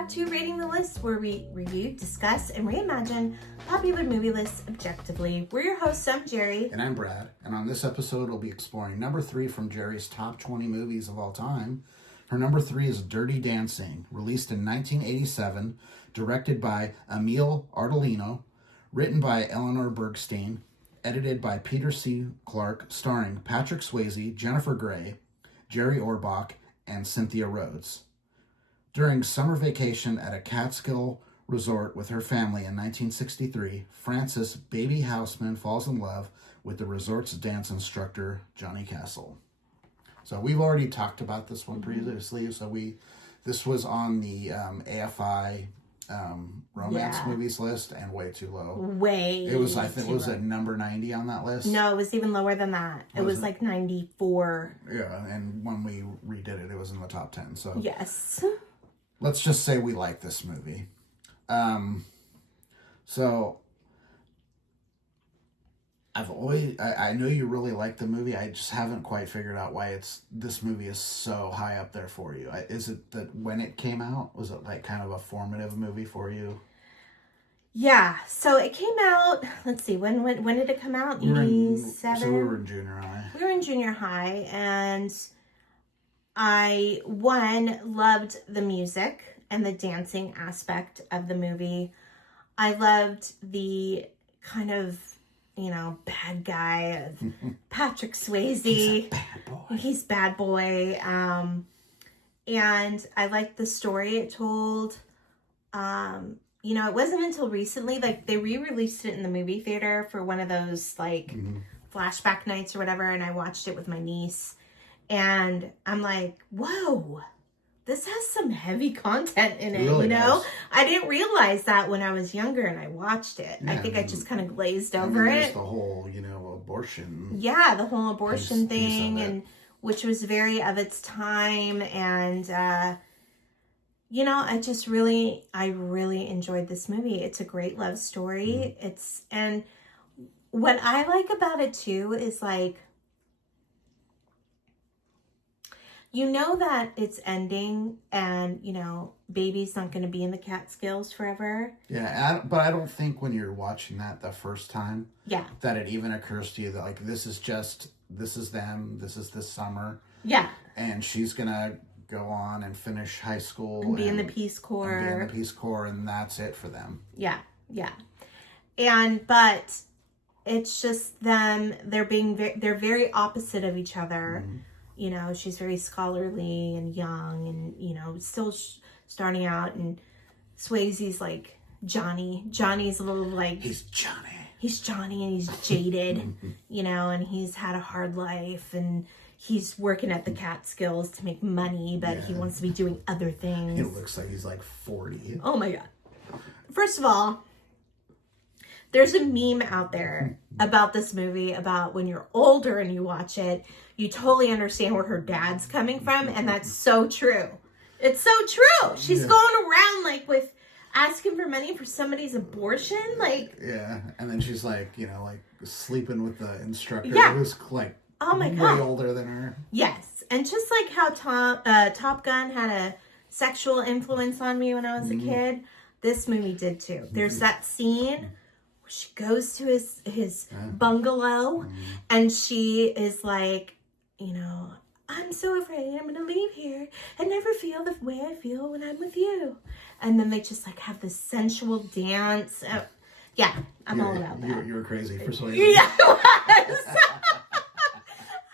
back to Rating the List, where we review, discuss, and reimagine popular movie lists objectively. We're your hosts. I'm Jeri. And I'm Brad. And on this episode, we'll be exploring number 3 from Jeri's top 20 movies of all time. Her number 3 is Dirty Dancing, released in 1987, directed by Emile Ardolino, written by Eleanor Bergstein, edited by Peter C. Clarke, starring Patrick Swayze, Jennifer Grey, Jerry Orbach, and Cynthia Rhodes. During summer vacation at a Catskill resort with her family in 1963, Frances Baby Houseman falls in love with the resort's dance instructor, Johnny Castle. So we've already talked about this one previously. So this was on the AFI romance movies list and way too low. It was, I think, was at number 90 on that list. No, it was even lower than that. It was like 94. Yeah, and when we redid it, it was in the top 10. So yes. Let's just say we like this movie. So I know you really like the movie. I just haven't quite figured out why this movie is so high up there for you. Is it that when it came out, was it like kind of a formative movie for you? Yeah. So it came out, let's see, when did it come out? 87? So we were in junior high. We were in junior high, and I, loved the music and the dancing aspect of the movie. I loved the kind of, bad guy of Patrick Swayze. He's a bad boy. He's bad boy. And I liked the story it told. It wasn't until recently, like, they re-released it in the movie theater for one of those, like, flashback nights or whatever, and I watched it with my niece. And I'm like, whoa, this has some heavy content in it, really does. I didn't realize that when I was younger and I watched it. Yeah, I think I just kind of glazed over it. There's the whole, abortion. Yeah, the whole abortion thing, and which was very of its time. And, I really enjoyed this movie. It's a great love story. And what I like about it too is, like, that it's ending and, baby's not going to be in the Catskills forever. Yeah, but I don't think when you're watching that the first time, that it even occurs to you that, like, this is them, this is this summer. Yeah. And she's going to go on and finish high school. And be in the Peace Corps. And that's it for them. Yeah, yeah. But it's just them, they're very opposite of each other. Mm-hmm. She's very scholarly and young and, still starting out. And Swayze's like Johnny. Johnny's a little like... He's Johnny. He's Johnny and he's jaded, and he's had a hard life. And he's working at the Catskills to make money, but he wants to be doing other things. He looks like he's like 40. Oh my God. First of all, there's a meme out there about this movie about when you're older and you watch it, you totally understand where her dad's coming from, and that's so true. It's so true. She's going around like with asking for money for somebody's abortion, like. Yeah, and then she's like, like sleeping with the instructor who's like way older than her. Yes, and just like how Top Gun had a sexual influence on me when I was a kid, this movie did too. There's that scene. She goes to his bungalow, and she is like, I'm so afraid I'm going to leave here and never feel the way I feel when I'm with you. And then they just like have this sensual dance. I'm all about that. You were crazy for Swayze. Yeah, I was.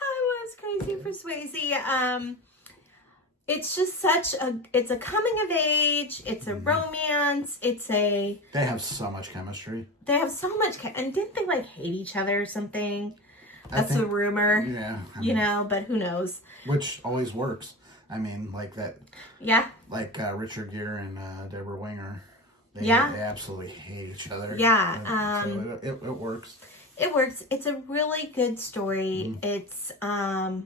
I was crazy for Swayze. It's just it's a coming of age, it's a romance, They have so much chemistry. And didn't they like hate each other or something? That's a rumor. Yeah. But who knows? Which always works. I mean, like that. Yeah. Like Richard Gere and Deborah Winger. They absolutely hate each other. Yeah. So it works. It works. It's a really good story. It's a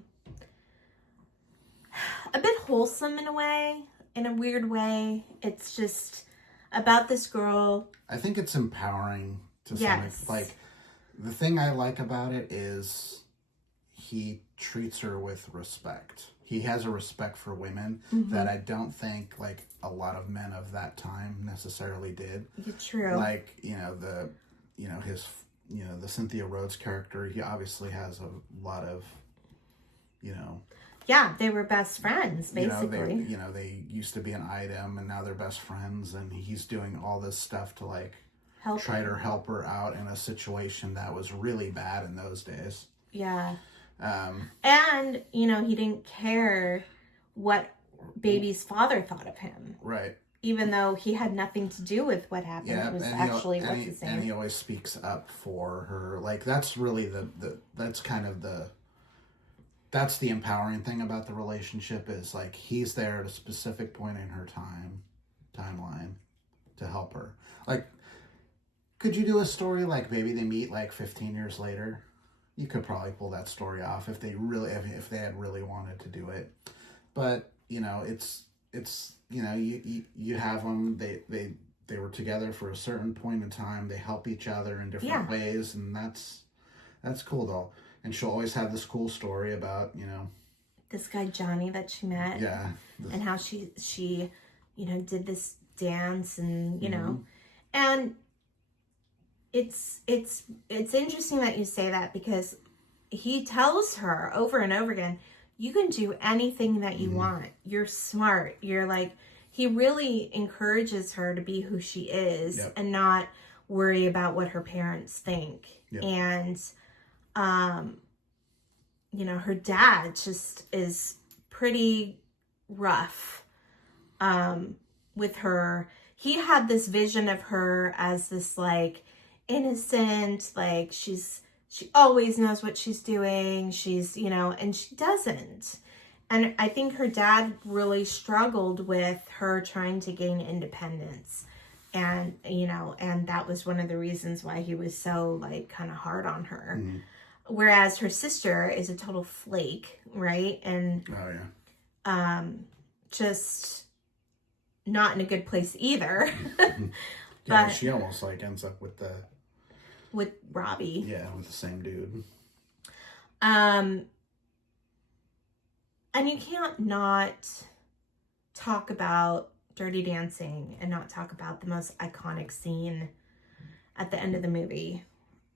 bit wholesome in a weird way. It's just about this girl. I think it's empowering to some extent. Like, the thing I like about it is he treats her with respect. He has a respect for women Mm-hmm. that I don't think like a lot of men of that time necessarily did. True. Like, his the Cynthia Rhodes character, he obviously has a lot of, Yeah, they were best friends, basically. They used to be an item and now they're best friends, and he's doing all this stuff to like try to help her out in a situation that was really bad in those days. Yeah. And, he didn't care what baby's father thought of him. Right. Even though he had nothing to do with what happened. Yeah, It was and actually, and he always speaks up for her. Like, that's really that's the empowering thing about the relationship, is like he's there at a specific point in her timeline to help her. Like, could you do a story like maybe they meet like 15 years later? You could probably pull that story off if they had really wanted to do it. But it's you have them. They were together for a certain point in time. They help each other in different ways, and that's cool though. And she'll always have this cool story about this guy Johnny that she met. Yeah. And how she did this dance, and Mm-hmm. and it's interesting that you say that, because he tells her over and over again, you can do anything that you Mm-hmm. want. You're smart. You're like, he really encourages her to be who she is. Yep. And not worry about what her parents think. Yep. And, her dad just is pretty rough, with her. He had this vision of her as this like innocent, like she always knows what she's doing. She's, and she doesn't. And I think her dad really struggled with her trying to gain independence. And, and that was one of the reasons why he was so like kind of hard on her. Mm-hmm. Whereas her sister is a total flake, right? And just not in a good place either. Yeah, she almost like ends up with Robbie. Yeah, with the same dude. And you can't not talk about Dirty Dancing and not talk about the most iconic scene at the end of the movie.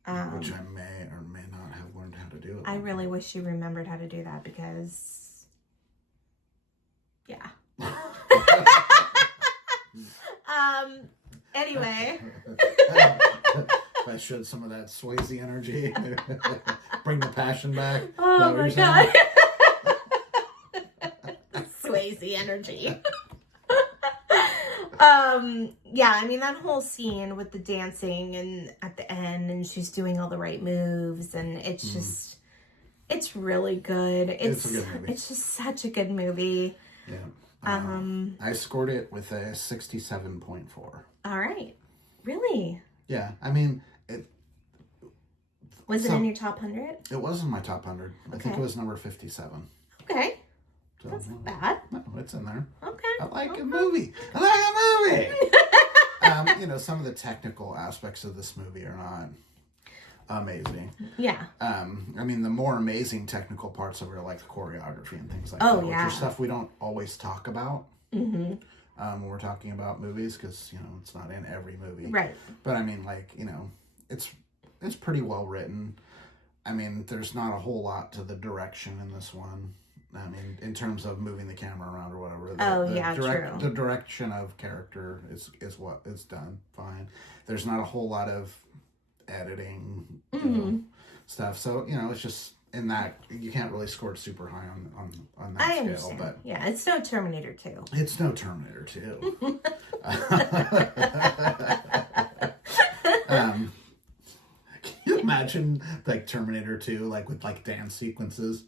Which I may or may not have learned how to do. I really wish you remembered how to do that, because, yeah. Anyway. If I showed some of that Swayze energy, bring the passion back. Oh my God. Swayze energy. Yeah, I mean, that whole scene with the dancing and at the end, and she's doing all the right moves, and it's just, it's really good. It's a good movie. It's just such a good movie. Yeah. I scored it with a 67.4. All right. Really? Yeah, I mean, Was it in your top 100? It was in my top 100. I think it was number 57. Okay. So, That's not bad. No, it's in there. Okay. I like a movie. Some of the technical aspects of this movie are not amazing. Yeah. I mean, the more amazing technical parts of it are like the choreography and things like Oh, that. yeah. Which are stuff we don't always talk about when we're talking about movies, because, it's not in every movie. Right. But I mean, like, it's pretty well written. I mean, there's not a whole lot to the direction in this one. I mean, in terms of moving the camera around or whatever. True. The direction of character is what is done fine. There's not a whole lot of editing stuff. So, it's just in that, you can't really score it super high on that I scale. understand. But yeah, it's no Terminator 2. It's no Terminator 2. Can you imagine like Terminator 2, like with like dance sequences?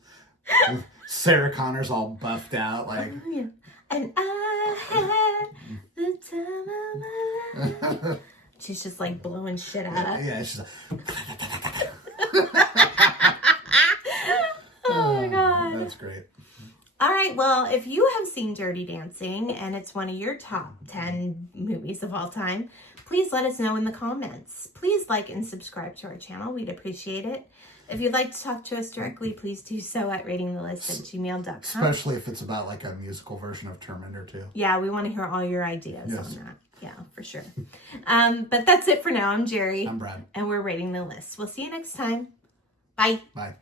Sarah Connor's all buffed out, like. Oh, yeah. And I had the time of my life. She's just like blowing shit up. Yeah, she's like. Oh my God. That's great. All right, well, if you have seen Dirty Dancing and it's one of your top 10 movies of all time, please let us know in the comments. Please like and subscribe to our channel. We'd appreciate it. If you'd like to talk to us directly, please do so at ratingthelist@gmail.com. Especially if it's about like a musical version of Terminator 2. Yeah, we want to hear all your ideas Yes. on that. Yeah, for sure. But that's it for now. I'm Jeri. I'm Brad. And we're Rating the List. We'll see you next time. Bye. Bye.